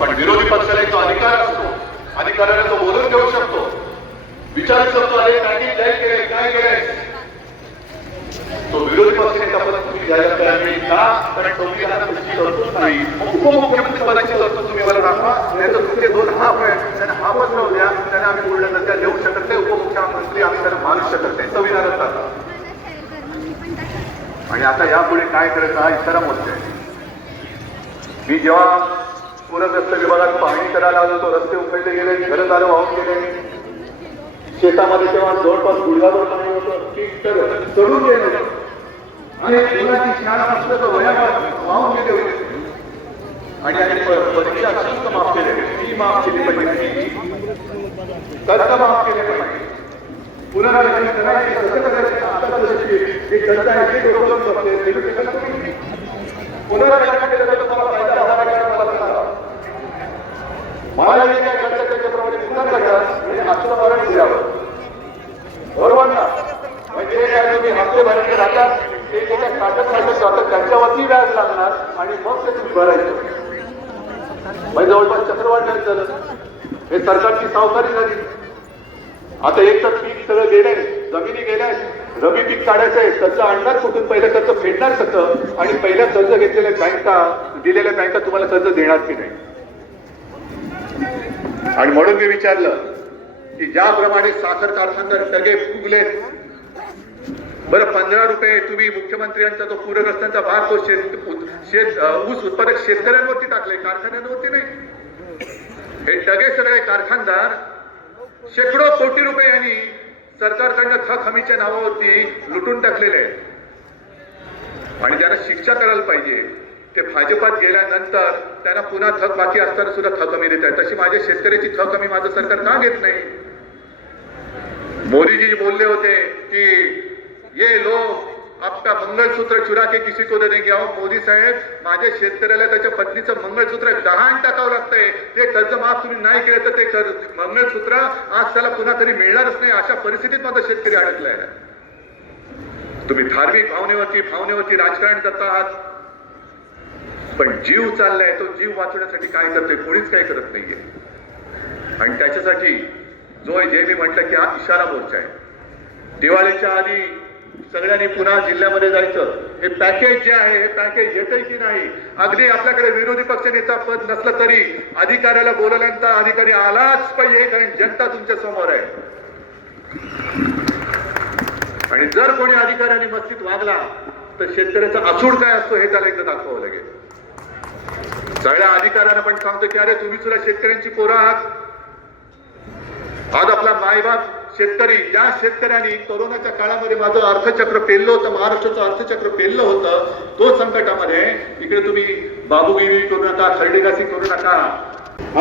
पण विरोधी पक्षाला एक अधिकार असतो. अधिकाराने तो बोलून घेऊ शकतो. विचारू शकतो अरे पॅकेज जाहीर केले काय केलंय? तो विरोधी पक्ष नेता परत तुम्ही घ्यायला तयार नाही का? कारण तुम्ही तुमची तरतूद नाही. उपमुख्यमंत्री पदाची तरतूद तुम्ही मला दाखवा. नाही तर तुमचे दोन हाफ आहेत त्यांना हाफच राहू द्या. त्यांना आम्ही बोलल्या नंतर देऊ शकत नाही. उपमुख्यमंत्री आम्ही त्यांना मानू शकत नाही. संविधानात टाका आणि आता यापुढे काय करायचं? हा इशारा मोठा आहे. मी जेव्हा पूरग्रस्त विभागात पाहणी करायला आलो तो रस्ते उखडले गेले घरदार वाहून गेले. शेतामध्ये तेव्हा जवळपास गुडघाभर पाणी होतं. चढून गेले आणि मुलाची शाळा असलं तर वया वाहून गेले होते. आणि आणि परीक्षा शुल्क माफ केले. फी माफ केली पाहिजे कर्ज माफ केले पाहिजे पुनरावलोकन करायची कसं करायची? आता जशी जे कर्ज आहे ते डोक्यावर बसले ते तुम्ही कसं तुम्ही पुनरावलोकन केलं तर तुम्हाला फायदा होणार आहे का मला सांगा मला जे काय घडतं त्याच्याप्रमाणे पुन्हा घडतं म्हणजे आत्मस्मरण द्यावं बरोबर ना म्हणजे काय तुम्ही हप्ते भरायचे राहतात ते त्याच्या त्यांच्यावरती व्याज लागणार आणि मग ते तुम्ही भरायचं. म्हणजे जवळपास चक्रवाढ नाही झालं. हे सरकारची सावकारी झाली. आता एक तर पीक सगळं गेले जमिनी गेल्या रबी पीक काढायचं आहे. कर्ज आणणार कुठून? पहिलं कर्ज फेडणार कसं? आणि पहिल्या कर्ज घेतलेल्या बँका दिलेल्या बँका तुम्हाला कर्ज देणार की नाही? आणि म्हणून मी विचारलं की ज्याप्रमाणे साखर कारखानदार सगळे फुगले बरं पंधरा रुपये तुम्ही मुख्यमंत्र्यांचा तो पूरग्रस्तांचा भाग तो शेत शेत ऊस उत्पादक शेतकऱ्यांवरती टाकले कारखान्यांवरती नाही. हे टगे सगळे कारखानदार शेकडो कोटी रुपये यांनी सरकारकडनं थक हमीच्या नावावरती लुटून टाकलेले आहेत. आणि त्यांना शिक्षा करायला पाहिजे ते भाजपात गेल्यानंतर त्यांना पुन्हा थक बाकी असताना सुद्धा थक हमी देत आहेत. तशी माझ्या शेतकऱ्याची थक हमी माझं सरकार का घेत नाही? मोदीजी बोलले होते की ये लोग आपका मंगलसूत्र चुरा के किसी को दे देंगे। अहो मोदी साहेब माझ्या शेतकऱ्याला त्याच्या पत्नीचं मंगळसूत्र गहाण टाकावं लागतंय. ते कर्ज माफ तुम्ही नाही केलं तर ते कर्ज मंगळसूत्र आज त्याला पुन्हा तरी मिळणारच नाही अशा परिस्थितीत माझा शेतकरी अडकलाय. तुम्ही धार्मिक भावनेवरती भावनेवरती राजकारण करता आहात. पण जीव चाललाय तो जीव वाचवण्यासाठी काय करतोय कोणीच काय करत नाहीये. आणि त्याच्यासाठी जो जे मी म्हटलं की हा इशारा मोर्चा आहे. दिवाळीच्या आधी सगळ्यांनी पुन्हा जिल्ह्यामध्ये जायचं. हे पॅकेज जे आहे हे पॅकेज येतंय की नाही? अगदी आपल्याकडे विरोधी पक्ष नेता पद नसलं तरी अधिकाऱ्याला बोलवल्यानंतर अधिकारी आलाच पाहिजे कारण जनता तुमच्यासमोर आहे. आणि जर कोणी अधिकाऱ्याने मस्तीत वागला तर शेतकऱ्याचा असूड काय असतो हे त्याला एकदा दाखवावं लागेल. सगळ्या अधिकाऱ्यांना पण सांगतो की अरे तुम्ही सुद्धा शेतकऱ्यांची पोरं आहात. आज आपला मायबाप शेतकरी ज्या शेतकऱ्यांनी कोरोनाच्या काळामध्ये माझं अर्थचक्र पेललं होतं महाराष्ट्राचं अर्थचक्र पेललं होतं तो संकटामध्ये इकडे तुम्ही बाबूगिरी करू नका खरडेगासी करू नका.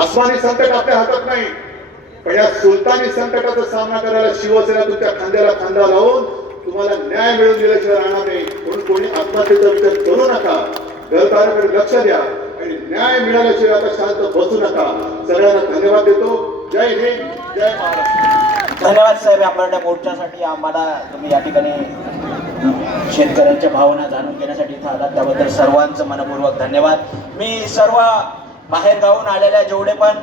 आसमानी संकट आपल्या हातात नाही पण या सुलतानी संकटाचा सामना करायला शिवसेना तुमच्या खांद्याला खांदा लावून तुम्हाला न्याय मिळवून दिल्याशिवाय राहणार नाही. म्हणून कोणी आत्महत्येचा विचार करू नका. घरदाराकडे लक्ष द्या आणि न्याय मिळाल्याशिवाय आता शांत बसू नका. सगळ्यांना धन्यवाद देतो. जय हिंद जय महाराष्ट्र. धन्यवाद साहेब आपण मोर्चासाठी आम्हाला तुम्ही या ठिकाणी शेतकऱ्यांच्या भावना जाणून घेण्यासाठी इथं आलात. त्याबद्दल सर्वांचं मनपूर्वक धन्यवाद. मी सर्व बाहेर गावून आलेल्या जेवढे पण